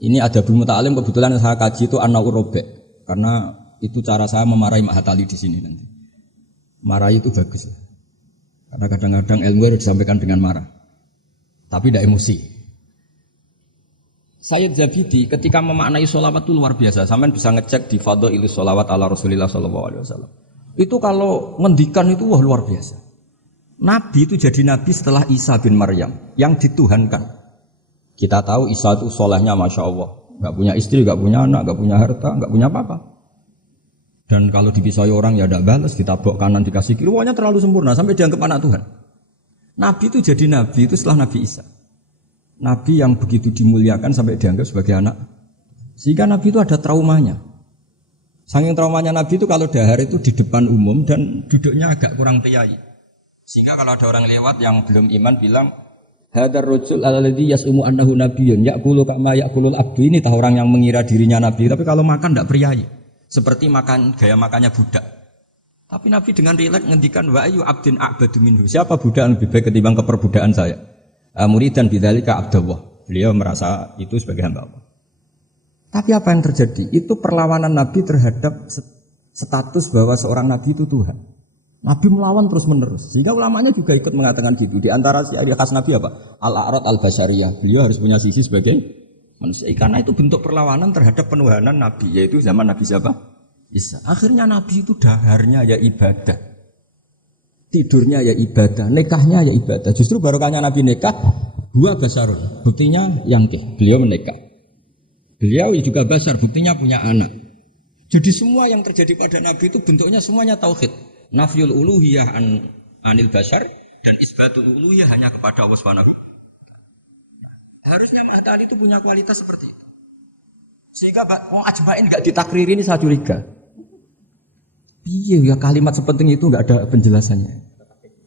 Ini ada Adabul Muta'alim, kebetulan saya kaji itu An-Naur Robek, karena itu cara saya memarahi Mahatali di sini nanti. Marahi itu bagus, karena kadang-kadang ilmu harus disampaikan dengan marah, tapi tidak emosi. Sayyid Zabidi ketika memaknai sholawat itu luar biasa. Sampean bisa ngecek di Fadhailus Sholawat ala Rasulillah sallallahu alaihi wasallam. Itu kalau ngendikan itu wah luar biasa. Nabi itu jadi nabi setelah Isa bin Maryam yang dituhankan. Kita tahu Isa itu solehnya Masya Allah, gak punya istri, gak punya anak, gak punya harta, gak punya apa-apa. Dan kalau dipisai orang ya tidak balas, ditabok kanan dikasih kiri, pokoknya terlalu sempurna sampai dianggap anak Tuhan. Nabi itu jadi nabi itu setelah Nabi Isa. Nabi yang begitu dimuliakan sampai dianggap sebagai anak. Sehingga Nabi itu ada traumanya. Saking traumanya Nabi itu kalau dahar itu di depan umum dan duduknya agak kurang piyai. Sehingga kalau ada orang lewat yang belum iman bilang, hadar rajul alladzi yas'umu annahu nabiyyun ya'kulu kama ya'kulul abdu. Ini tahu orang yang mengira dirinya nabi, tapi kalau makan tidak priayi. Seperti makan gaya makannya budak. Tapi Nabi dengan rileks ngendikan wa ayu abdin a'badu minhu. Siapa budak yang lebih baik ketimbang keperbudakan saya? Muridan bidzalika abdullah. Beliau merasa itu sebagai hamba Allah. Tapi apa yang terjadi? Itu perlawanan Nabi terhadap status bahwa seorang nabi itu Tuhan. Nabi melawan terus-menerus. Sehingga ulamanya juga ikut mengatakan gitu. Di antara ciri khas Nabi apa? Al-a'rad al-basyariyah. Beliau harus punya sisi sebagai manusia. Karena itu bentuk perlawanan terhadap penuhanan Nabi. Yaitu zaman Nabi siapa? Isa. Akhirnya Nabi itu daharnya ya ibadah. Tidurnya ya ibadah. Nikahnya ya ibadah. Justru barokahnya Nabi nikah. Dua basarun. Buktinya yangkih. Beliau menikah. Beliau juga basar. Buktinya punya anak. Jadi semua yang terjadi pada Nabi itu bentuknya semuanya tauhid. Nafyul uluhiyah anil bashar dan isbatul uluhiyah hanya kepada Allah Subhanahu. Harusnya Ma'atali itu punya kualitas seperti itu. Sehingga ajmain enggak ditakriri ini saya curiga. Iya ya kalimat sepenting itu enggak ada penjelasannya.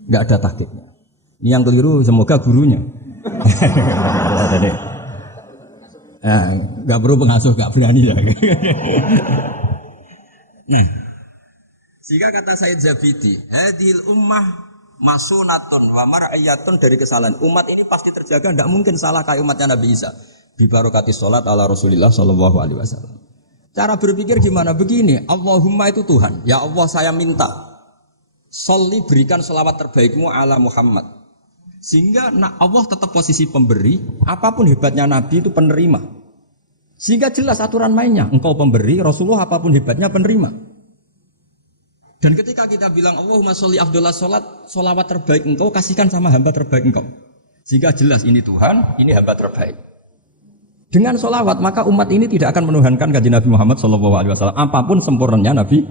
Enggak ada tahqiqnya. Ini yang keliru semoga gurunya. Enggak perlu pengasuh, enggak berani ya. Nah, sehingga kata Sayyid Zabidi, hadhil ummah masunatun wa mar'ayatun dari kesalahan. Umat ini pasti terjaga, tidak mungkin salah kayak umatnya Nabi Isa. Bi barokati sholat ala Rasulillah sallallahu alaihi wasallam. Cara berpikir gimana? Begini, Allahumma itu Tuhan. Ya Allah saya minta, sholli berikan selawat terbaikmu ala Muhammad. Sehingga Allah tetap posisi pemberi, apapun hebatnya Nabi itu penerima. Sehingga jelas aturan mainnya, engkau pemberi, Rasulullah apapun hebatnya penerima. Dan ketika kita bilang Allahumma sholli afdhalas sholat, sholawat terbaik engkau kasihkan sama hamba terbaik engkau. Sehingga jelas ini Tuhan, ini hamba terbaik. Dengan sholawat maka umat ini tidak akan menuhankan kanjeng Nabi Muhammad SAW. Apapun sempurnanya Nabi.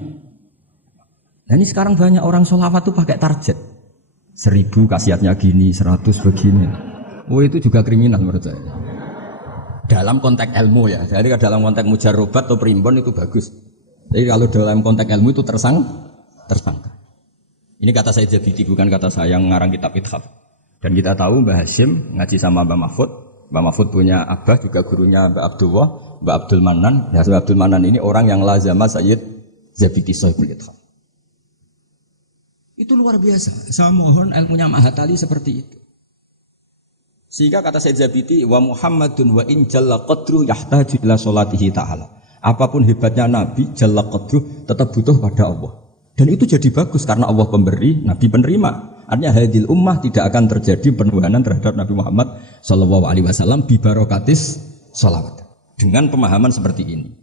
Nah ini sekarang banyak orang sholawat tuh pakai target. 1000 khasiatnya gini, 100 begini. Oh itu juga kriminal menurut saya. Dalam konteks ilmu ya. Jadi dalam konteks mujarrobat atau primbon itu bagus. Jadi kalau dalam konteks ilmu itu tersangka. Ini kata saya Zabidi, bukan kata saya yang ngarang kitab Ithaf. Dan kita tahu Mbah Hashim ngaji sama Mbah Mahfud. Mbah Mahfud punya abah juga gurunya Mbah Abdullah, Mbah Abdul Manan. Ya, Mbah Abdul Manan ini orang yang lazama Sayyid Zabidi Sahibul Ithaf. Itu luar biasa. Saya mohon ilmunya Mahatali seperti itu. Sehingga kata Sayyid Zabidi, wa Muhammadun wa in jalla qadru yahtaju ila sholatihi ta'ala. Apapun hebatnya Nabi, jalla qadru tetap butuh pada Allah. Dan itu jadi bagus karena Allah pemberi, Nabi penerima. Artinya hadil ummah tidak akan terjadi penuhanan terhadap Nabi Muhammad sallallahu alaihi wasallam bi barokatis sholawat. Dengan pemahaman seperti ini.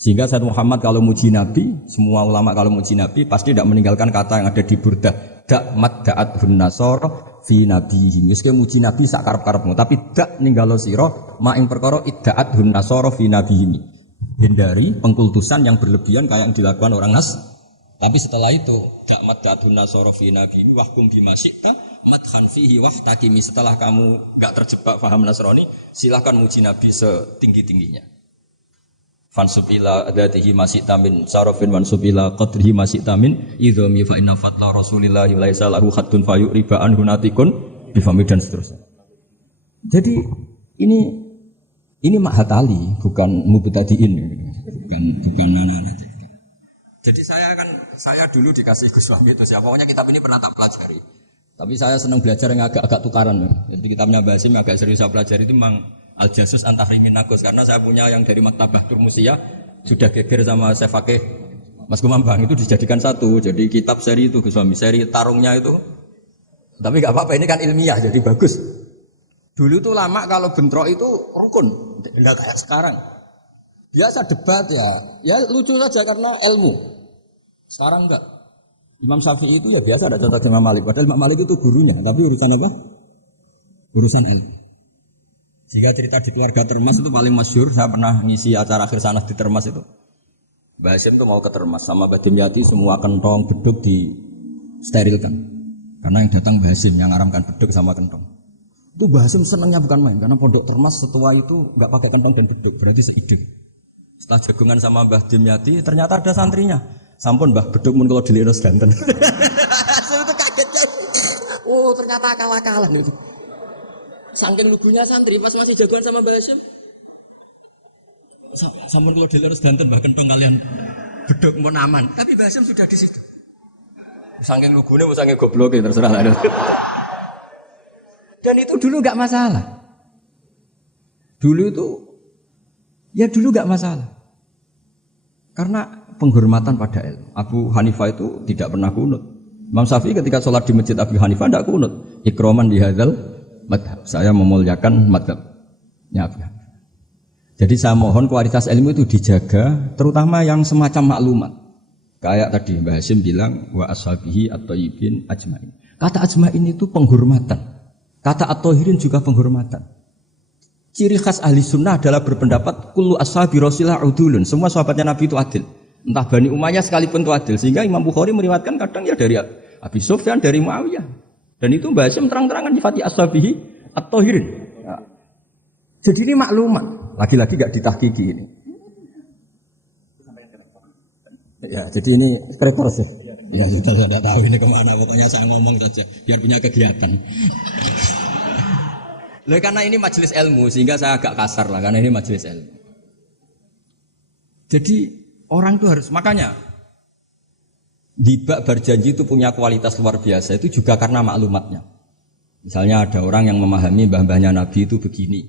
Sehingga Sayyid Muhammad kalau muji Nabi, semua ulama kalau muji Nabi pasti tidak meninggalkan kata yang ada di Burdah, da'mat da'at hunnasara fi nabihi. Meski muji Nabi sak karep-karepmu, tapi dak ninggalo sira mak ing perkara idda'at hunnasara fi nabihi. Hindari pengkultusan yang berlebihan kayak yang dilakukan orang Nas. Tapi setelah itu, da'mat da'atun nasara fi nabi wahkum bima syi'ta madhan fihi wahtakimi. Setelah kamu enggak terjebak paham Nasrani, silakan muji Nabi setinggi-tingginya. Fansub ila adatihi masyi'ta min sarafin wansub ila qadrihi masyi'ta min idhami fa inna fadla rasulillahi laisa lahu haddun fayuriba anhu natikun bifami dan seterusnya. Jadi ini Mahatali, bukan mubtadiin, bukan anak-anak. Jadi saya dulu dikasih Gus Wahid itu pokoknya kitab ini pernah tak pelajari. Tapi saya senang belajar yang agak-agak tukaran. Jadi kitabnya Mbah Hasyim agak serius saya pelajari itu memang Al Jasus Antahrimin Nagus, karena saya punya yang dari Maktabah Turmusiyah sudah geger sama saya pakai Mas Kumambang itu dijadikan satu. Jadi kitab seri itu Gus Wami, seri tarungnya itu. Tapi nggak apa-apa, ini kan ilmiah jadi bagus. Dulu tuh lama kalau bentrok itu rukun, tidak kayak sekarang. Biasa debat ya lucu saja karena ilmu. Sekarang enggak. Imam Syafi'i itu ya biasa ada cocok Imam Malik. Padahal Imam Malik itu gurunya, tapi urusan apa? Urusan ilmu. Jika cerita di keluarga Termas itu paling masyhur, saya pernah ngisi acara akhir sanah di Termas itu. Mbah Hasyim itu mau ke Termas sama Mbah Dimyati, semua kentong beduk disterilkan. Karena yang datang Mbah Hasyim yang ngaramkan beduk sama kentong. Itu Mbah Hasyim senangnya bukan main, karena pondok Termas setua itu enggak pakai kentong dan beduk, berarti seideng. Setelah jagungan sama Mbah Dimyati, ternyata ada santrinya. Sampun Mbah beduk mun kula dhelikno sedanten. Saya itu kaget ya. Oh, ternyata akal-akalan itu. Saking lugunya santri pas masih jagoan sama Mbah Hasyim. Sampun kula dhelikno sedanten Mbah kentong kalian beduk mun aman. Tapi Mbah Hasyim sudah di situ. Saking lugune saking gobloke terserah lah. Dan itu dulu enggak masalah. Dulu enggak masalah. Karena penghormatan pada ilmu. Abu Hanifah itu tidak pernah kunut. Imam Syafi'i ketika sholat di masjid Abu Hanifah tidak kunut. Ikroman di hadzal madhab. Saya memuliakan madhabnya Abu Hanifah. Jadi saya mohon kualitas ilmu itu dijaga, terutama yang semacam maklumat. Kayak tadi Mbah Hasyim bilang wa ashabihi at-thayyibin ajmain. Kata ajmain itu penghormatan. Kata at-thahirin juga penghormatan. Ciri khas ahli sunnah adalah berpendapat kullu ashabi Rasulillah udulun. Semua sahabatnya Nabi itu adil. Entah Bani Umayyah sekalipun itu adil. Sehingga Imam Bukhari meriwayatkan kadang ya dari Abi Sufyan, dari Muawiyah. Dan itu Mbah Hasyim terang-terangan nyifati ashabihi at-thahirin. Ya. Jadi ini maklumat. Lagi-lagi gak ditahqiqi ini. Ya, jadi ini rekor sih. Ya sudah saya tidak tahu ini kemana. Pokoknya saya ngomong saja biar punya kegiatan. Loh, karena ini majelis ilmu sehingga saya agak kasar lah karena ini majelis ilmu. Jadi orang itu harus, makanya Dibak berjanji itu punya kualitas luar biasa itu juga karena maklumatnya. Misalnya ada orang yang memahami mbah-mbahnya Nabi itu begini.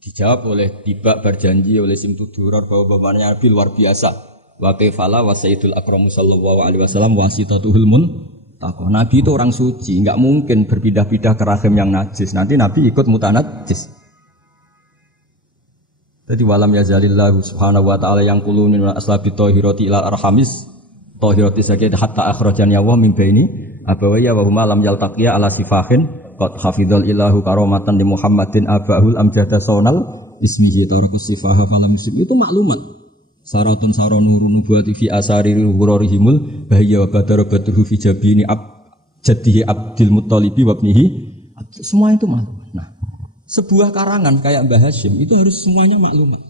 Dijawab oleh Dibak berjanji oleh Simtudurar bahwa mbah-mbahnya Nabi luar biasa. Wa kaifala wa sayyidul akramu sallallahu alaihi wasallam wasitatuhul muntaqah. Nabi itu orang suci, enggak mungkin berpindah-pindah ke rahim yang najis. Nanti Nabi ikut mutanajis. Jadi walam yazalillahu subhanahu wa ta'ala yang kulun min aslabi tahirati ila arhamis tahirati sakit hatta akhrajan ya wa min baini abawaya wa huma lam yaltaqiya ala sifahin qad hafidhal ilahu karamatan li Muhammadin abahul amjada sonal ismihi tarakus sifaha falam muslim. Itu maklumat saratun saranurun nubuwati fi asari hurarihimul bahya wa badara badruhu fi jabini jaddihi Abdul Muttalibi wa ibnihi. Semua itu maklumat. Nah, sebuah karangan kayak Mbah Hasyim itu harus semuanya maklumat.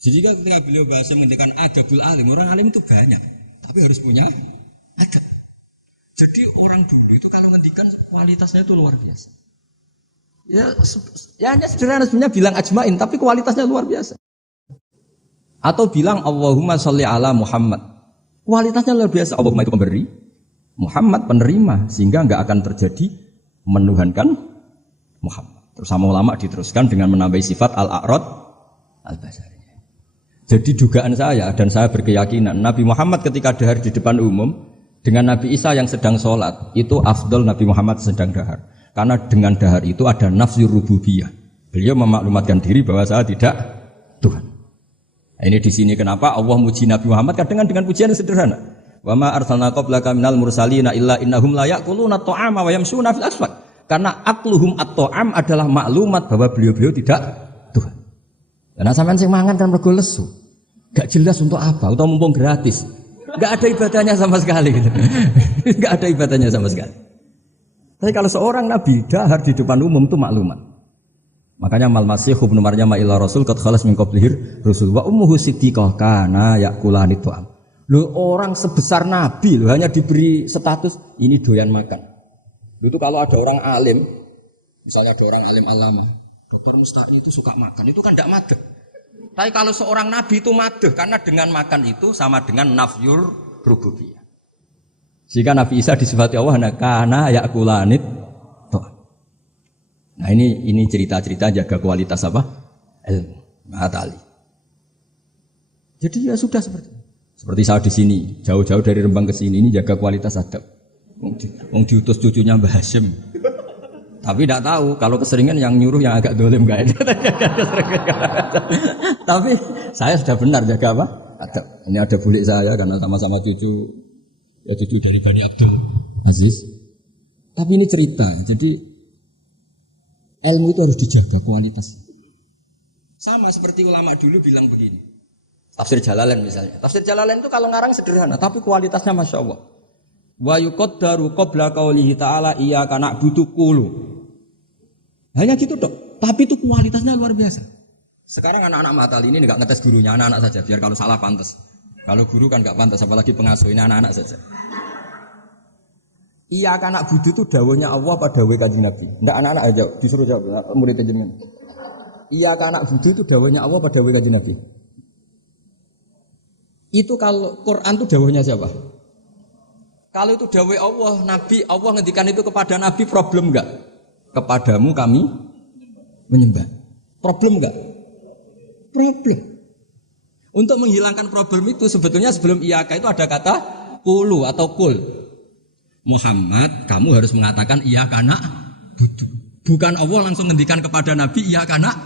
Jadi ketika beliau bahasa menghentikan adabul alim, orang alim itu banyak, tapi harus punya adab. Jadi orang dulu itu kalau ngendikan kualitasnya itu luar biasa. Ya hanya sederhana sebenarnya bilang ajmain, tapi kualitasnya luar biasa. Atau bilang Allahumma sholli ala Muhammad, kualitasnya luar biasa. Allahumma itu pemberi, Muhammad penerima, sehingga enggak akan terjadi menuhankan Muhammad. Terus sama ulama diteruskan dengan menambahi sifat al-a'rad al-basari. Jadi dugaan saya dan saya berkeyakinan Nabi Muhammad ketika dahar di depan umum dengan Nabi Isa yang sedang sholat itu afdol Nabi Muhammad sedang dahar. Karena dengan dahar itu ada nafsir rububiyah. Beliau memaklumatkan diri bahwa saya tidak Tuhan. Nah, ini di sini kenapa Allah muji Nabi Muhammad kadang dengan pujian yang sederhana. Wa ma arsalna qablaka minal mursalina illa innahum la ya'kuluna at-ta'ama wa yamshuna fil aswaq. Karena akluhum at-ta'am adalah maklumat bahwa beliau-beliau tidak Tuhan. Karena sampean sing mangan kan mergo lesu. Gak jelas untuk apa, atau mumpung gratis. Gak ada ibadahnya sama sekali gitu. Gak ada ibadahnya sama sekali. Tapi kalau seorang nabi dahar di depan umum itu maklumat. Makanya mal masih ibnu Maryam illa rasul qad khalas min qablihi rusul wa ummuhu siddiqah kana yakulani ta'am. Loh, orang sebesar nabi loh hanya diberi status ini doyan makan. Itu kalau ada orang alim, misalnya ada orang alim alama, Dr. Mustaqni itu suka makan, itu kan tidak madeh. Tapi kalau seorang nabi itu madeh, karena dengan makan itu sama dengan nafyur rububiyah. Jika Nabi Isa disifati Allah, kana yakulanit. Nah ini cerita-cerita jaga kualitas apa? Ilmu. Ma'atali. Jadi ya sudah seperti saya di sini, jauh-jauh dari Rembang ke sini, ini jaga kualitas adab. Wong diutus cucunya Mbah Hasyim. Tapi tidak tahu kalau keseringan yang nyuruh yang agak dolim gak ada. Tapi saya sudah benar jaga apa? Adab. Ini ada bulik saya karena sama-sama cucu dari Bani Abdul Aziz. Tapi ini cerita. Jadi ilmu itu harus dijaga kualitasnya. Sama seperti ulama dulu bilang begini. Tafsir Jalalain misalnya. Tafsir Jalalain itu kalau ngarang sederhana, tapi kualitasnya Masya Allah. Wa yuqaddaru qabla qaulihi ta'ala iyyaka na'budu qulu. Hanya gitu dok. Tapi itu kualitasnya luar biasa. Sekarang anak-anak Matali ini enggak ngetes gurunya, anak-anak saja. Biar kalau salah pantas. Kalau guru kan enggak pantas, apalagi pengasuh, ini anak-anak saja. Iyyaka na'budu itu dawuhnya Allah apa dawuh Kanjeng Nabi? Enggak anak-anak aja disuruh jawab murid jenengan. Iyyaka na'budu itu dawuhnya Allah apa dawuh Kanjeng Nabi? Itu kalau Quran itu dawuhnya siapa? Kalau itu dawuh Allah, Nabi, Allah ngendikan itu kepada Nabi, problem enggak? Kepadamu kami menyembah. Problem enggak? Problem. Untuk menghilangkan problem itu sebetulnya sebelum iyyaka itu ada kata qulu atau qul. Muhammad, kamu harus mengatakan iyyaka na'budu. Bukan Allah langsung ngendikan kepada Nabi iyyaka na'.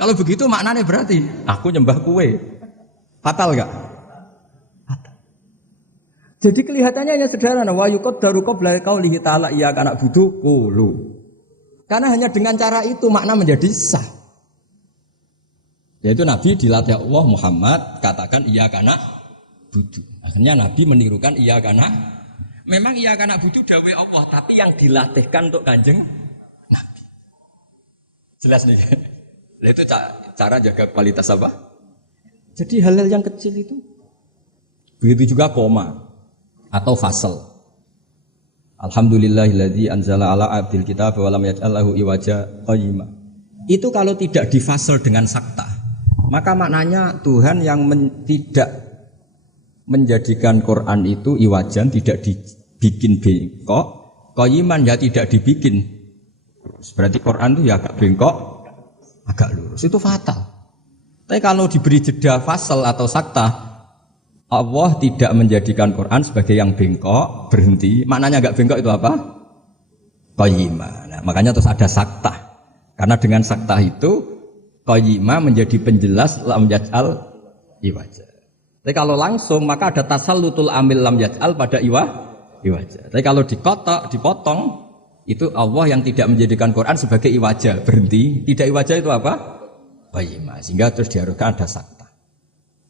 Kalau begitu maknanya berarti aku nyembah kue. Fatal enggak? Jadi kelihatannya hanya sederhana. Wa yuqaddaru qabla qaulihi ta'ala iyyaka na'budu qulu. Karena hanya dengan cara itu makna menjadi sah. Yaitu Nabi dilatih Allah Muhammad katakan iyyaka na'budu. Akhirnya Nabi menirukan iyyaka na'. Memang iyyaka na'budu dawuh Allah, tapi yang dilatihkan untuk Kanjeng Nabi. Jelas nih. Itu cara jaga kualitas apa? Jadi hal-hal yang kecil itu. Begitu juga koma atau fasal. Alhamdulillahilladzi anzala ala abdil kitab wa lam yaj'al lahu iwaja qayyima. Itu kalau tidak difasal dengan sakta, maka maknanya Tuhan yang tidak menjadikan Quran itu iwajan, tidak dibikin bengkok, qayyiman ya tidak dibikin. Berarti Quran itu ya agak bengkok, agak lurus. Itu fatal. Tapi kalau diberi jeda fasal atau sakta, Allah tidak menjadikan Quran sebagai yang bengkok, berhenti. Maknanya agak bengkok itu apa? Qayyimah. Nah, makanya terus ada sakta. Karena dengan sakta itu qayyimah menjadi penjelas lam yaj'al iwaja. Tapi kalau langsung maka ada tasallutul amil lam yaj'al pada iwaja. Tapi kalau dipotong itu Allah yang tidak menjadikan Quran sebagai iwaja, berhenti. Tidak iwaja itu apa? Qayyimah. Sehingga terus diharuskan ada sakta.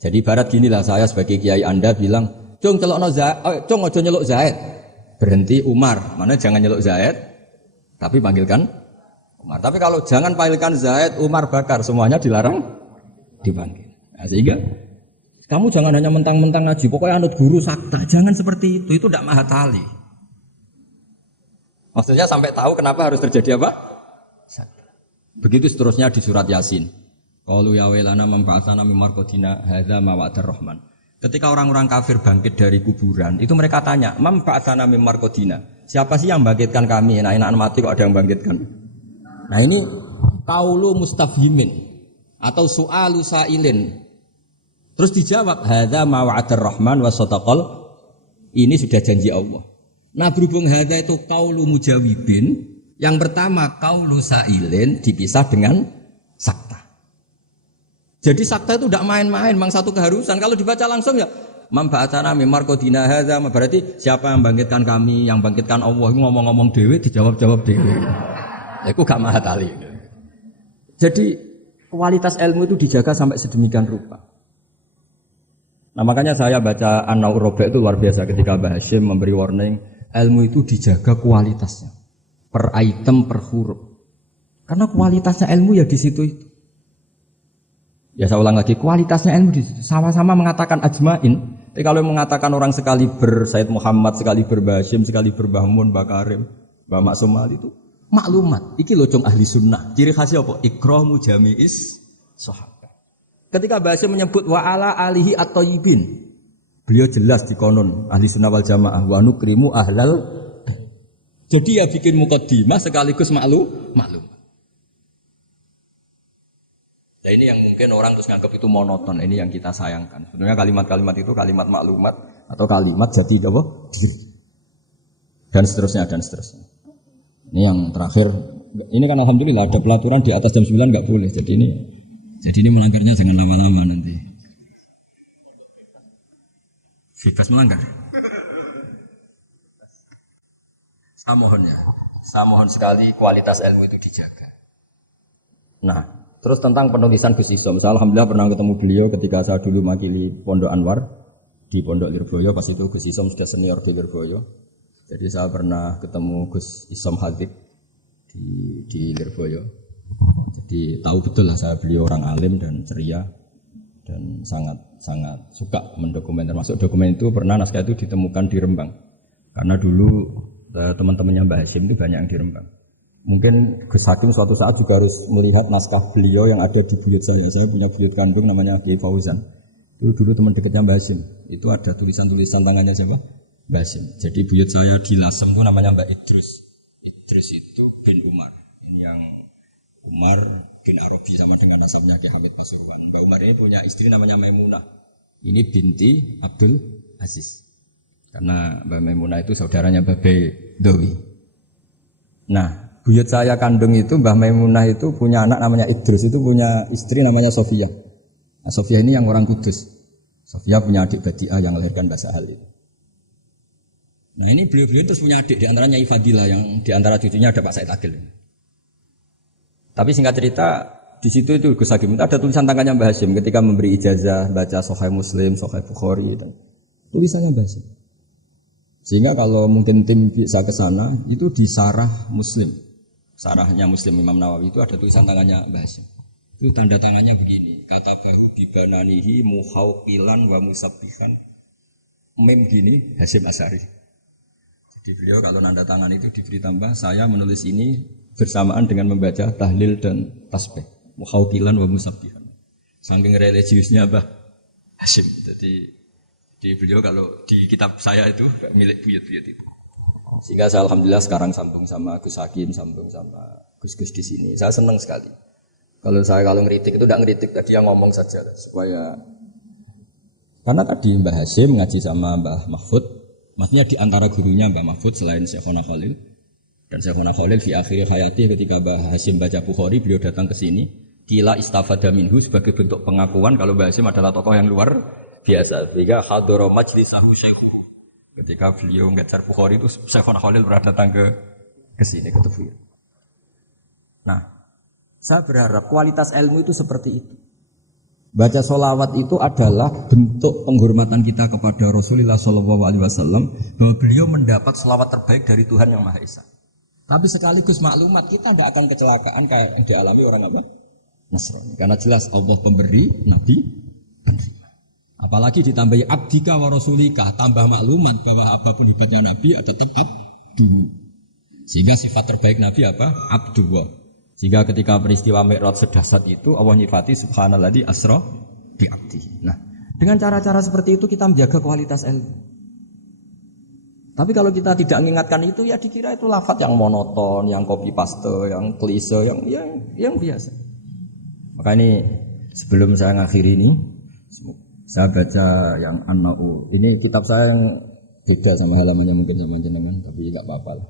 Jadi ibarat ginilah saya sebagai kiai Anda bilang, "Cung celokno Zaid, cung aja nyeluk Zaid." Berhenti Umar. Mana jangan nyeluk Zaid, tapi panggilkan Umar. Tapi kalau jangan panggilkan Zaid, Umar Bakar, semuanya dilarang dipanggil. Nah, sehingga kamu jangan hanya mentang-mentang ngaji, pokoknya anut guru sakta. Jangan seperti itu tidak mahatali. Maksudnya sampai tahu kenapa harus terjadi apa? Sakta. Begitu seterusnya di surat Yasin. Qalu ya wailana man ba'atsana min marqadina hadza ma wa'adar rahman. Ketika orang-orang kafir bangkit dari kuburan, itu mereka tanya, "Man ba'atsana min marqadina?" Siapa sih yang bangkitkan kami? Enak-enakan mati kok ada yang bangkitkan. Nah, ini qaulu mustafhimin atau su'alu sa'ilin. Terus dijawab, "Hadza ma wa'adar rahman wa sadaqal." Ini sudah janji Allah. Nah, berhubung hadza itu qaulu mujawibin, yang pertama qaulu sa'ilin dipisah dengan sakta. Jadi sakta itu tidak main-main, memang satu keharusan. Kalau dibaca langsung ya, "Man ba'atsana min marqadina hadza," berarti siapa yang bangkitkan kami, yang bangkitkan Allah. Ngomong-ngomong dewe, dijawab-jawab dewe. Itu gak mahatali. Jadi kualitas ilmu itu dijaga sampai sedemikian rupa. Nah, makanya saya baca An-Naur Roba itu luar biasa ketika Mbah Hasyim memberi warning, ilmu itu dijaga kualitasnya. Per item, per huruf. Karena kualitasnya ilmu ya di situ itu. Ya saya ulang lagi, kualitasnya ilmu di situ. Sama-sama mengatakan ajmain. Tapi kalau mengatakan orang sekali Said Muhammad, sekali Mbah Hasyim, sekali Mbah Mun, Mbah Karim, Mbah Maksum Ali itu maklumat. Iki lho cung ahli sunnah. Ciri khasnya apa? Ikramu jami'is sahabat. Ketika Mbah Hasyim menyebut wa ala alihi at-thayyibin, beliau jelas di konon ahli sunnah wal jamaah wa nukrimu ahlal. Jadi ya bikin muqaddimah sekaligus maklum. Nah ini yang mungkin orang terus nganggap itu monoton. Ini yang kita sayangkan. Sebenarnya kalimat-kalimat itu kalimat maklumat atau kalimat jati apa? Dan seterusnya dan seterusnya. Ini yang terakhir. Ini kan alhamdulillah ada pelaturan di atas jam 9 nggak boleh. Jadi ini melanggarnya jangan lama-lama nanti. Bebas melanggar. Saya mohon sekali kualitas ilmu itu dijaga. Nah, terus tentang penulisan Gus Isom, saya alhamdulillah pernah ketemu beliau ketika saya dulu makili Pondok Anwar di Pondok Lirboyo. Pas itu Gus Isom sudah senior di Lirboyo. Jadi saya pernah ketemu Gus Isom Habib di Lirboyo. Jadi tahu betul lah saya beliau orang alim dan ceria dan sangat suka mendokumenter. Termasuk dokumen itu pernah naskah itu ditemukan di Rembang. Karena dulu teman-temannya Mbah Hasyim itu banyak yang di Rembang. Mungkin Gus Hakim suatu saat juga harus melihat naskah beliau yang ada di buyut saya. Saya punya buyut kandung namanya Kiai Fauzan. Itu dulu teman dekatnya Mbah Hasyim. Itu ada tulisan-tulisan tangannya siapa? Mbah Hasyim. Jadi buyut saya di Lasem itu namanya Mbak Idrus. Idrus itu bin Umar. Ini yang Umar bin Arabi sama dengan nasabnya Kiai Hamid Pasuruan. Mbak Umar ini punya istri namanya Maimunah. Ini binti Abdul Aziz. Karena Mbak Maimunah itu saudaranya Mbak Dowi. Nah, buyut saya kandung itu Mbah Maimunah itu punya anak namanya Idrus, itu punya istri namanya Sofia. Nah, Sofia ini yang orang Kudus. Sofia punya adik Badi'ah yang melahirkan Mbah Sahal itu. Nah, ini beliau-beliau terus punya adik, di antaranya Ifadillah, yang di antara cucunya ada Pak Said Agil. Tapi singkat cerita, di situ itu Gus Hakim itu ada tulisan tangannya Mbah Hasyim ketika memberi ijazah baca Sahih Muslim, Sahih Bukhari itu. Tulisannya Mbah Hasyim. Sehingga kalau mungkin tim bisa ke sana itu di sarah Muslim. Sarahnya Muslim Imam Nawawi itu ada tulisan tangannya Mbah Hasyim. Itu tanda tangannya begini, kata bahu bibananihi muhauqilan wa musabbihan. Mem gini Hasyim Asy'ari. Jadi beliau kalau nanda tangan itu diberi tambah, saya menulis ini bersamaan dengan membaca tahlil dan tasbih. Muhauqilan wa musabbihan. Saking religiusnya Mbah Hasyim. Jadi beliau kalau di kitab saya itu milik buyut-buyut itu. Sehingga saya alhamdulillah sekarang sambung sama Gus Hakim, sambung sama Gus-Gus di sini. Saya senang sekali. Kalau ngeritik itu tidak ngeritik, tadi yang ngomong saja supaya karena tadi Mbah Hasyim ngaji sama Mbah Mahfud, maksudnya di antara gurunya Mbah Mahfud selain Syekhona Khalil dan Syekhona Khalil di akhir hayati ketika Mbah Hasyim baca Bukhari, beliau datang ke sini, kila istafada minhu sebagai bentuk pengakuan kalau Mbah Hasyim adalah tokoh yang luar biasa. Sehingga hadara majlisahu syekhuhu. Ketika beliau ngajar Bukhari itu Syekhona Khalil pernah datang ke sini ke Tufir. Nah, saya berharap kualitas ilmu itu seperti itu. Baca sholawat itu adalah bentuk penghormatan kita kepada Rasulullah SAW bahwa beliau mendapat sholawat terbaik dari Tuhan yang Maha Esa. Tapi sekaligus maklumat kita tidak akan kecelakaan kayak yang dialami orang apa? Nasrani. Karena jelas Allah pemberi, Nabi penerima. Apalagi ditambahi abdika wa rasulika, tambah maklumat bahwa apapun hebatnya Nabi ada tetap abdu. Sehingga sifat terbaik Nabi apa? Abdu. Sehingga ketika peristiwa Mi'raj sedahsyat itu Allah nyifati subhanalladzi asra bi abdihi. Nah, dengan cara-cara seperti itu kita menjaga kualitas ilmu. Tapi kalau kita tidak mengingatkan itu ya dikira itu lafaz yang monoton, yang copy paste, yang klise, yang biasa. Maka ini sebelum saya ngakhiri ini saya baca yang An-Na'u. Ini kitab saya yang beda sama halamannya mungkin sama jenengan, tapi tidak apa-apa lah.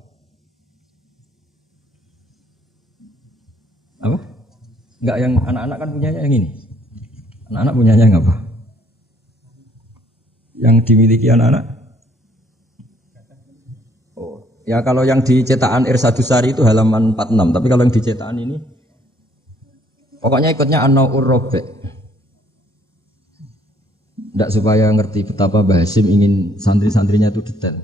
Apa? Enggak, yang anak-anak kan punyanya yang ini. Anak-anak punyanya yang apa? Yang dimiliki anak-anak? Oh, ya kalau yang di cetakan Irsadusari itu halaman 46, tapi kalau yang di cetakan ini pokoknya ikutnya An-Na'ur Rabi'. Tidak supaya ngerti betapa Mbah Hasyim ingin santri-santrinya itu detail.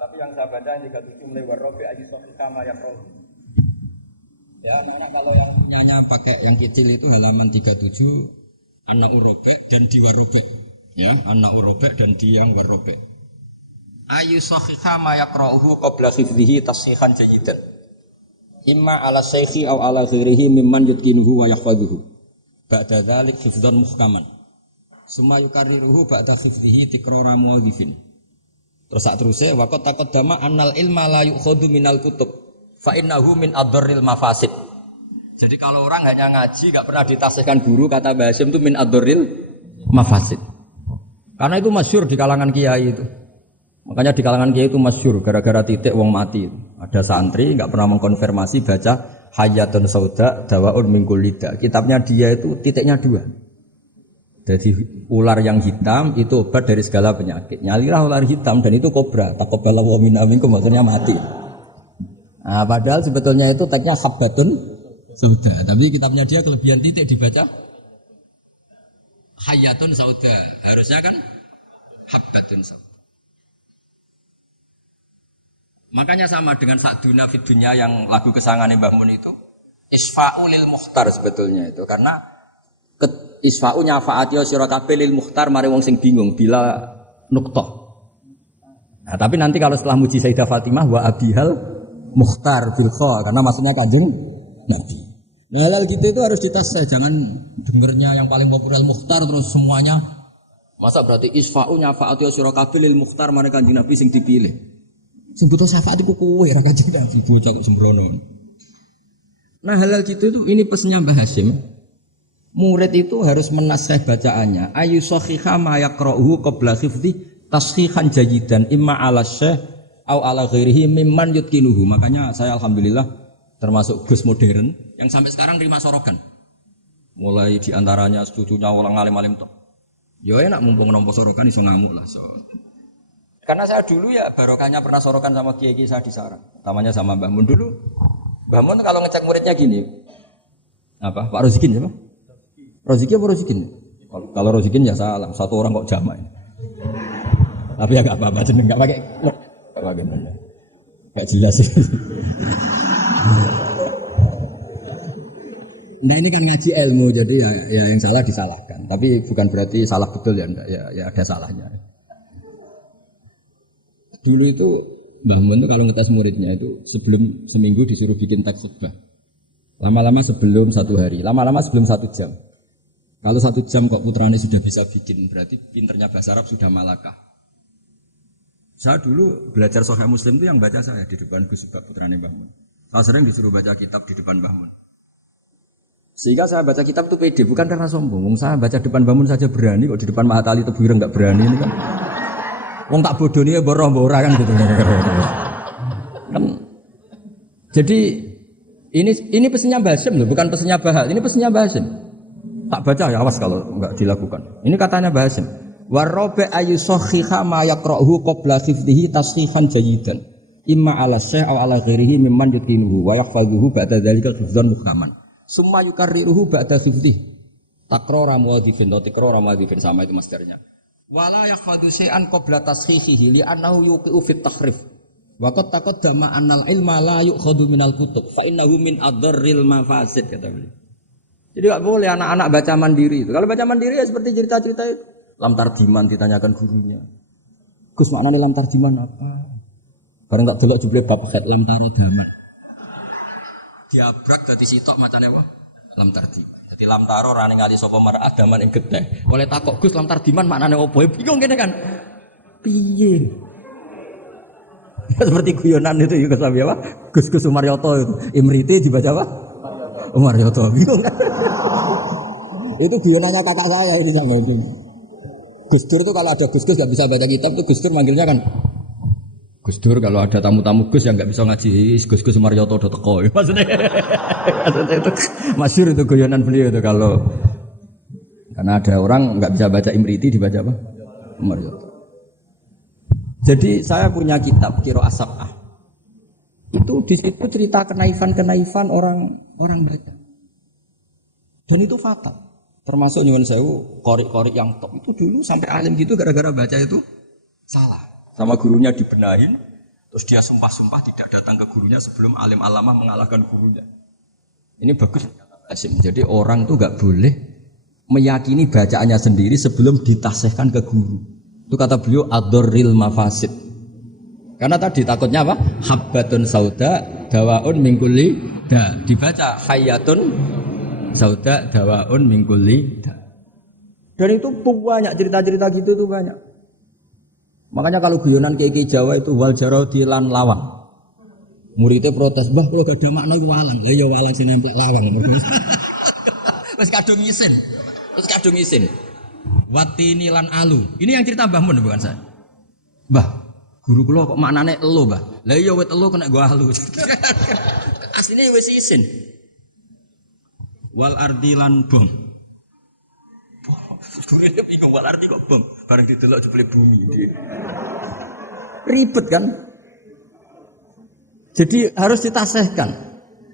Tapi yang saya baca yang 37 mulai warrobi aji sofi kama yang roh. Ya anak-anak kalau yang punyanya pakai yang kecil itu halaman 37 anak urobek dan di warrobek. Ya anak urobek dan di yang warrobek. Ayu sofi kama yang rohu qabla khifdihi tasyihan jayidan. Imma ala syekhi aw ala ghairihi mimman yutkinuhu wa yahfazuhu. Ba'da dzalik hifdzan muhkaman. Summa yukarriruhu ba'da hifdzihi tikrara muwadhifin. Terus sak terusé waqat taqaddama annal ilma la yu'khadhu minal kutub fa innahu min adharril mafasid. Jadi kalau orang hanya ngaji enggak pernah ditasihkan guru, kata Mbah Hasyim itu min adharril mafasid. Karena itu masyhur di kalangan kiai itu. Makanya di kalangan kiai itu masyhur gara-gara titik wong mati. Ada santri enggak pernah mengkonfirmasi baca Hayatun Sauda Dawaun min kulli da. Kitabnya dia itu titiknya 2. Jadi ular yang hitam itu obat dari segala penyakit. Nyalilah ular hitam dan itu kobra. Taqabbala wa minna minkum, maksudnya mati. Nah, padahal sebetulnya itu teksnya Habbatun Sauda. Tapi kitabnya dia kelebihan titik dibaca Hayatun Sauda. Harusnya kan Habbatun Sauda. Makanya sama dengan Sa'duna fid dunya yang lagu kesangannya Mbah Mun itu. Isfa'u lil mukhtar sebetulnya itu. Karena isfa'u nyafaati sira kabeh lil mukhtar mari wong sing bingung bila nuqtah. Nah, tapi nanti kalau setelah muji Sayyidah Fatimah wa abihal mukhtar bil kha, karena maksudnya Kanjeng Nabi. Nah, hal gitu itu harus ditasih, jangan dengernya yang paling populer mukhtar terus semuanya. Masa berarti isfa'u nyafaati sira kabeh lil mukhtar mari Kanjeng Nabi sing dipilih. Sing butuh syafaat iku kowe ra Kanjeng Nabi, bocah kok sembrono. Nah, hal gitu itu ini pesannya Mbah Hasyim. Murid itu harus menasih bacaannya. Ayu sahihah ma yaqra'uhu qabla hifdhi tashihan jayidan imma ala syekh au ala ghairihi mimman yutqinuhu. Makanya saya alhamdulillah termasuk Gus modern yang sampai sekarang terima sorokan. Mulai diantaranya cucunya orang alim-alim tok. Ya enak mumpung nompo sorokan iso ngamuk lah. So. Karena saya dulu ya barokahnya pernah sorokan sama kiai-kiai saya di Sarang. Utamanya sama Mbah Mun dulu. Mbah Mun kalau ngecek muridnya gini. Apa? Pak Rozikin siapa? Roziki apa Rozikin? Kalau Rozikin ya salah, satu orang kok jamak. Tapi ya gak apa-apa, jeneng gak pakai. Gak pakai bener. Gak jelas sih. Nah ini kan ngaji ilmu, jadi ya yang salah disalahkan. Tapi bukan berarti salah betul ya, enggak. Ya ada salahnya. Dulu itu Mbah Mun kalau ngetes muridnya itu sebelum seminggu disuruh bikin teks khutbah. Lama-lama sebelum 1 hari, lama-lama sebelum 1 jam. Kalau 1 jam kok putrane sudah bisa bikin, berarti pinternya bahasa Arab sudah malakah. Saya dulu belajar Sahih Muslim itu yang baca saya di depan Gus Subak putrane Mbah Mun. Saya sering disuruh baca kitab di depan Mbah Mun. Sehingga saya baca kitab itu pede, bukan karena sombong. Saya baca depan Mbah Mun saja berani, kok di depan Mahatali itu Ireng enggak berani ini kan. Wong tak bodoni ya boroh-boroh kan gitu. Kan. Jadi ini pesannya Mbah Hasyim loh, bukan pesannya Bahal. Ini pesannya Mbah Hasyim. Tak baca ya awas kalau enggak dilakukan. Ini katanya Mbah Hasyim. Warabi ayu sahihah ma yaqra'uhu qabla hifdhihi tashihan jayidan. Imma ala syekh aw ala ghairihi mimman yutqinuhu wa yahfazuhu ba'da dzalika hifdzan muhkaman. Summa yukarriruhu ba'da hifdhihi. Takrara muadzifin atau tikrara muadzifin sama itu masdarnya. Wala yahfadzu syai'an qabla tashihihi li annahu yuqi'u fit tahrif. Wa qad taqaddama annal ilma la yu'khadhu minal kutub fa innahu min adharril mafasid kata beliau. Jadi enggak boleh anak-anak baca mandiri itu. Kalau baca mandiri ya seperti cerita-cerita itu. Lam tarjiman ditanyakan gurunya. Gus maknane lam tarjiman apa? Bareng tak delok jebule bab khat lam tarodaman. Diabrak dadi sitok macane apa? Lam tarjiman. Dadi lam taro ora ningali sapa mar'ah daman ing getih. Oleh takok Gus lam tarjiman maknane apa? Bingung kene kan. Piye? Seperti guyonan itu ya Gus apa? Gus Sumaryoto itu. Imriti dibaca apa? Umar Yoto bingung kan? Itu guyonannya kakak saya ini sama itu. Gus Dur itu kalau ada Gus nggak bisa baca kitab tuh Gus Dur manggilnya kan Gus Dur. Kalau ada tamu-tamu Gus yang nggak bisa ngaji Gus Umar Yoto udah teko. Maksudnya itu masyhur itu guyonan beliau itu kalau karena ada orang nggak bisa baca Imriti dibaca apa? Umar Yoto. Jadi saya punya kitab Qiraah Sab'ah. Itu di situ cerita kenaifan orang baca. Dan itu fatal. Termasuk dengan sewu korik-korik yang top itu dulu sampai alim gitu gara-gara baca itu salah. Sama gurunya dibenahin, terus dia sumpah-sumpah tidak datang ke gurunya sebelum alim alamah mengalahkan gurunya. Ini bagus. Jadi orang tuh nggak boleh meyakini bacaannya sendiri sebelum ditasihkan ke guru. Itu kata beliau adharril mafasid. Karena tadi takutnya apa? Habbatun sauda dawaun min kulli da. Dibaca hayatun sauda dawaun min kulli da. Dan itu banyak cerita-cerita gitu tuh banyak. Makanya kalau guyonan kiai Jawa itu wal jarodi lan lawang. Muridnya protes, "Mbah kalau gak ada makna walang." Lah ya walang sing nemplek lawang. Wis kadung isin. Terus kadung isin. Watini lan alu. Ini yang cerita Mbah Mun bukan saya. Mbah, guru kula kok maknane elo, Mbah. Lah iya wit elo kena gua alu. Asline wis isin. Wal ardi lan bom. Gurune bingung wal ardi kok bom. Bareng didelok jebule bumi. Ribet kan? Jadi harus ditasehkan.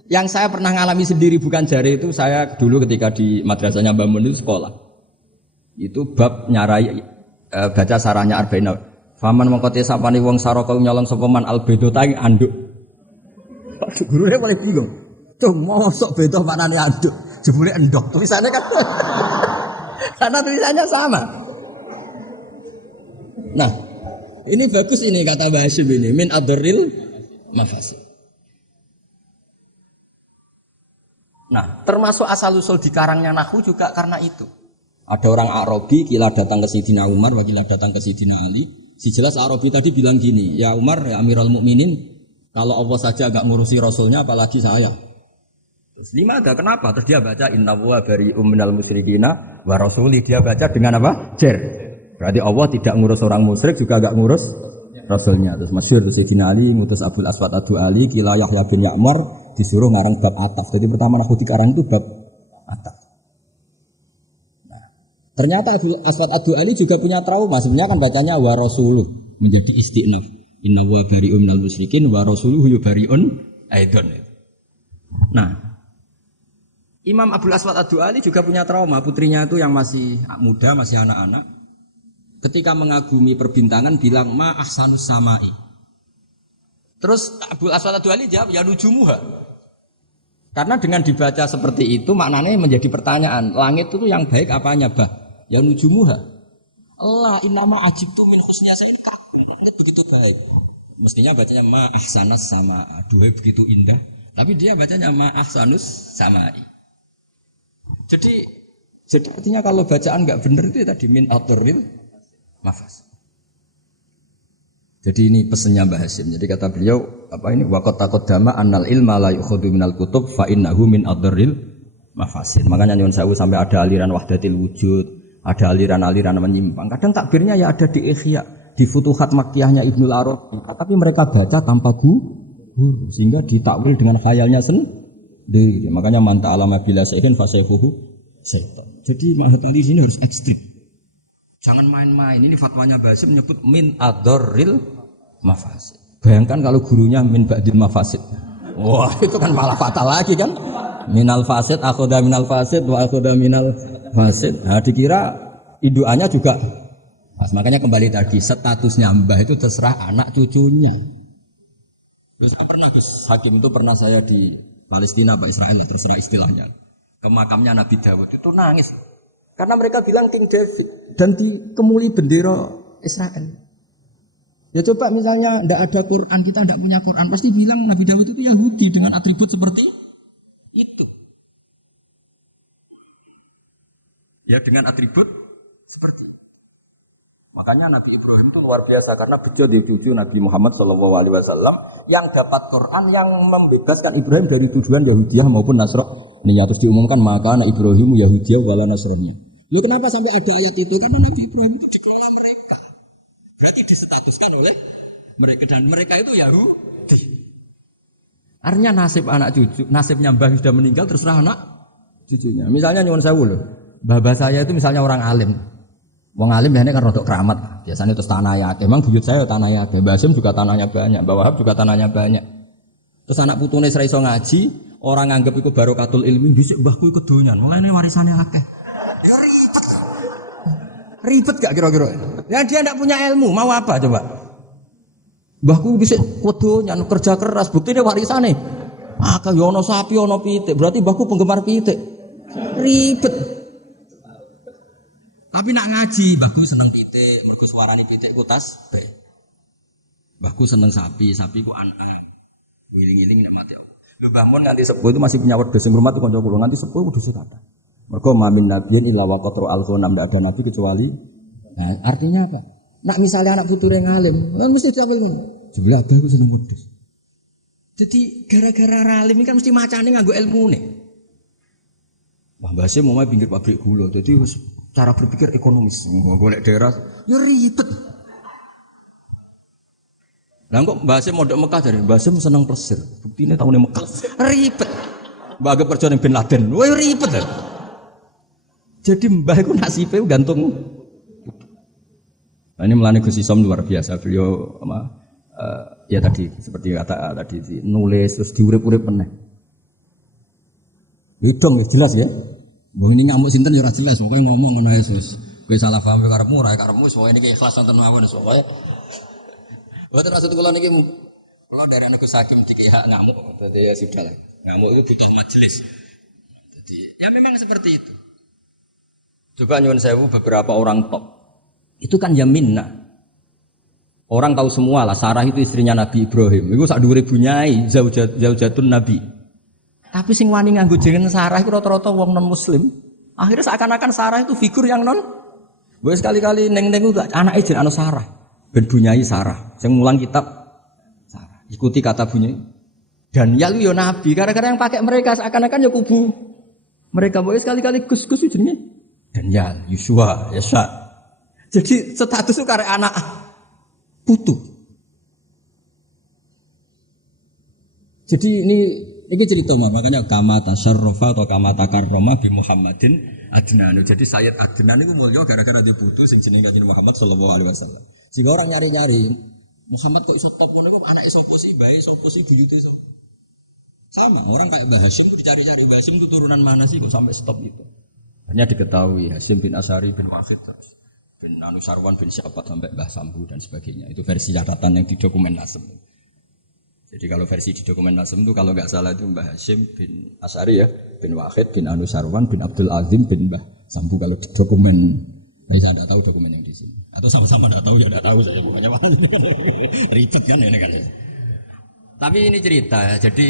Yang saya pernah ngalami sendiri bukan jari itu, saya dulu ketika di madrasahnya Mbah Mun itu sekolah. Itu bab nyarai baca sarahnya Arba'in. Faman mengkoti sapani wong saraka nyolong sapa man albedo ta anduk. Pak gurune paling bingung. Tuh mosok beda maknane anduk. Jebule endok tulisannya kan. Karena tulisannya sama. Nah, ini bagus ini kata Mbah Hasyim ini min adril mafasid. Nah, termasuk asal-usul di karangnya Nahwu juga karena itu. Ada orang Arabi, kila datang ke Sayyidina Umar, wakila datang ke Sayyidina Ali. Si jelas Arabi tadi bilang gini, "Ya Umar, ya Amirul Mukminin, kalau Allah saja enggak ngurusi Rasulnya, apalagi saya." Terus lima ada kenapa? Terus dia baca Inna wa bari'um minal musyrikina wa rasuli. Dia baca dengan apa? Jer. Berarti Allah tidak ngurus orang musyrik, juga enggak ngurus Rasulnya. Terus masyhur Sayyidina Ali ngutus Abdul Aswad Ad-Du'ali, kila Yahya bin Ya'mar disuruh ngarang bab ataf. Jadi pertama Nahwu dikarang itu bab ataf. Nah, ternyata Abdul Aswad Ad-Du'ali juga punya trauma. Sebenarnya kan bacanya wa rasuluh menjadi istinaf. Inna wa bari'un minal musyrikin wa rasuluhu bari'un aidon. Nah, Imam Abdul Aswad Ad-Du'ali juga punya trauma. Putrinya itu yang masih muda, masih anak-anak. Ketika mengagumi perbintangan bilang ma ahsanus samai. Terus Abdul Aswad Ad-Du'ali jawab ya nujumuha. Karena dengan dibaca seperti itu maknanya menjadi pertanyaan, langit itu yang baik apanya, Bah? Ya nujumuha. Allah innama ajibtu min husniha sa'il ka'bah. Langit begitu baik. Mestinya bacanya ma ahsanas sama. Aduh begitu indah. Tapi dia bacanya ma ahsanus samai. Jadi artinya kalau bacaan enggak benar itu ya tadi min aturil mafas. Jadi ini pesannya Mbah Hasyim. Jadi kata beliau apa ini waqat taqaddama annal ilma la yukhadhu minal kutub fa innahu min adril mafasid. Makanya nyuwun sewu sampai ada aliran wahdatil wujud, ada aliran-aliran menyimpang. Kadang takbirnya ya ada di Ihya, di Futuhat Makkiyahnya Ibnul Arabi. Tapi mereka baca tanpa guru sehingga ditakwil dengan khayalnya sendiri. Makanya man ta'allama bila sayyidin fa sayfuhu syaitan. Jadi Mahatali sini harus ekstrim. Jangan main-main. Ini fatwanya Mbah Hasyim menyebut min adril mafasid. Bayangkan kalau gurunya min ba'dil mafasid. Wah, itu kan malah fatal lagi kan? Minal fasid, akhoda minal fasid, wa akhoda minal fasid. Nah, dikira induannya juga. Pas, makanya kembali tadi, statusnya Mbah itu terserah anak cucunya. Terus saya pernah, Gus Hakim itu pernah saya di Palestina, Pak Israel, ya, terserah istilahnya. Ke makamnya Nabi Dawud itu nangis. Karena mereka bilang King David dan dikemuli bendera Israel. Ya coba misalnya tidak ada Quran, kita tidak punya Quran, pasti bilang Nabi Dawud itu Yahudi dengan atribut seperti itu. Ya dengan atribut seperti itu. Makanya Nabi Ibrahim itu luar biasa karena beliau di cucu Nabi Muhammad SAW yang dapat Quran yang membebaskan Ibrahim dari tujuan Yahudiyah maupun Nasraniyah. Terus diumumkan maka anak Ibrahim Yahudiyah wala Nasraniyah. Ya kenapa sampai ada ayat itu? Karena Nabi Ibrahim itu dikelola mereka. Berarti disetatuskan oleh mereka dan mereka itu Yahudi. Artinya nasib anak cucu, nasibnya Mbah sudah meninggal terserah anak cucunya. Misalnya nyuwun sewu lho. Mbah saya itu misalnya orang alim. Wong alim biasanya kan rodok keramat. Biasanya terus tanah ya. Memang buyut saya tanah ya. Mbah Hasyim juga tanahnya banyak. Mbah Wahab juga tanahnya banyak. Terus anak putune ora iso ngaji, orang anggap iku barokatul ilmi, dhisik mbahku iku donyan. Mulane warisane akeh. Ribet gak kira-kira? Ya dia tidak punya ilmu, mau apa coba? Mbahku dhisik wedonyan kerja keras, buktine warisane. Akeh yo ana sapi, ana pitik. Berarti mbahku penggemar pitik. Ribet. Tapi nak ngaji, mbahku seneng pitik, mbahku suarane pitik ku tasbih. Mbahku seneng sapi, sapi ku anak. Wiling-wiling nek mati. Mbah Mun nganti sepuh itu masih punya wedhus sing rumah itu kanca kula nganti sepuh wedhus kata. Mergo mamin nabiyin illa waqatru al-ghanam, ndak ada nabi kecuali. Nah, artinya apa? Nak misalnya anak puture ngalim, kan mesti dapet ilmu. Jebule abah ku seneng wedhus. Jadi gara-gara alim ini kan mesti macane nganggo ilmune. Wah, bahasa mau main pinggir pabrik gula. Jadi cara berpikir ekonomis. Golek daerah, ya ribet. Lah kok bahasa modok Mekah jare, bahasa seneng plesir. Buktine taune Mekah. Ribet. Mbah kerja ning Bin Laden. Wah, ribet. Jadi mbah iku nasibe gantung. Nah, ini melani Gus Isom luar biasa. Beliau ya tadi seperti kata tadi nulis terus diurip-urip meneh. Dong jelas ya. Wong ini nyamuk sinten ya ora jelas, pokoke ngomong ngono ae sus. Kowe salah paham karepmu ora karepmu pokoke niki ikhlas wonten mawon pokoke. Mboten maksud kula niki kula darane Gus Hakim dikek hak ngamuk dadi ya sudah. Ngamuk itu butuh majelis. Jadi ya memang seperti itu. Coba nyuwun sewu beberapa orang top. Itu kan yaminna. Orang tahu semua lah, Sarah itu istrinya Nabi Ibrahim. Itu sak dhuwure bunyai, zaujatun Nabi. Tapi sing wani nganggo jeneng Sarah itu rata-rata wong non muslim. Akhirnya seakan-akan Sarah itu figur yang non. Gue sekali-kali neng-neng itu anake jeneng Sarah. Ben bunyai Sarah. Sing mulang kitab Sarah. Ikuti kata bunyai. Daniel yo Nabi, gara-gara yang pakai mereka seakan-akan ya kubu. Mereka boleh sekali-kali Gus-Gus jenenge Daniel, Yusua, Yasa. Jadi status itu karek anak putu. Jadi ini cerita makanya kama tasyarrafa atau kama takarrama bi Muhammadin Adnan. Jadi Sayyid Adnan itu mulya gara-gara dia putu sing jenenge Kanjeng Muhammad sallallahu alaihi wasallam. Sehingga orang nyari-nyari Muhammad kok iso top ngono kok anake sapa sih, bae sapa sih buyute sapa. Sama orang kayak Mbah Hasyim itu dicari-cari Mbah Hasyim itu turunan mana sih kok sampai stop itu. Hanya diketahui Hasyim bin Asy'ari bin Waqid bin Anu Sarwan bin Syabat sampai Mbah Sambu dan sebagainya. Itu versi catatan yang di dokumen Nasem. Jadi kalau versi di dokumen Nasem itu kalau nggak salah itu Mbah Hasyim bin Asy'ari ya, bin Waqid bin Anu Sarwan bin Abdul Azim bin Mbah Sambu kalau di dokumen. Kalau saya tidak tahu dokumen yang di sini. Atau sama-sama tidak tahu ya tidak tahu saya pokoknya ribet kan ini kan. Tapi ini cerita ya. Jadi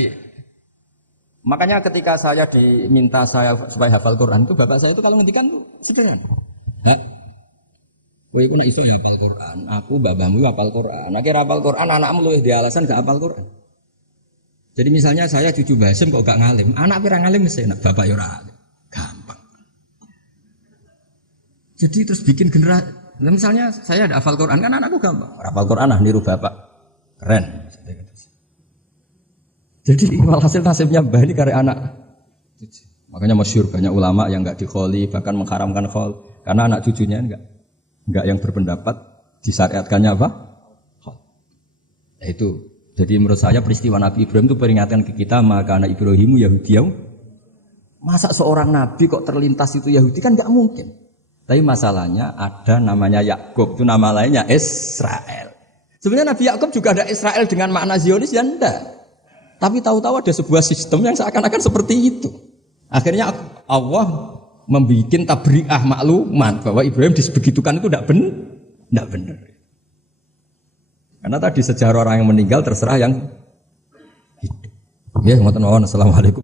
makanya ketika saya diminta saya supaya hafal Quran itu bapak saya itu kalau ngendikan tuh sederhana. Kowe iku nek iso hafal Quran, aku babahmu hafal Quran. Nek ora hafal Quran, anakmu luwih di alasan gak hafal Quran. Jadi misalnya saya cucu Basim kok gak ngalim, anak pirang ngalim mesti enak, bapak yo ora alim. Gampang. Jadi terus bikin generasi. Misalnya saya ada hafal Quran kan anakku gampang. Hafal Quran niru bapak. Keren. Jadi walhasil nasibnya mbah ini karya anak. Makanya masyhur banyak ulama yang enggak dikholi bahkan mengharamkan khol karena anak cucunya enggak yang berpendapat disyariatkannya apa? Khol. Nah, itu. Jadi menurut saya peristiwa Nabi Ibrahim itu peringatan ke kita maka anak Ibrahimu Yahudiyah. Masa seorang nabi kok terlintas itu Yahudi kan enggak mungkin. Tapi masalahnya ada namanya Yakub, itu nama lainnya Israel. Sebenarnya Nabi Yakub juga ada Israel dengan makna Zionis ya enggak. Tapi tahu-tahu ada sebuah sistem yang seakan-akan seperti itu. Akhirnya Allah membuat tabri'ah maklumat bahwa Ibrahim disebegitukan itu tidak benar. Karena tadi sejarah orang yang meninggal terserah yang hidup. Ya, ngoten mawon. Assalamualaikum.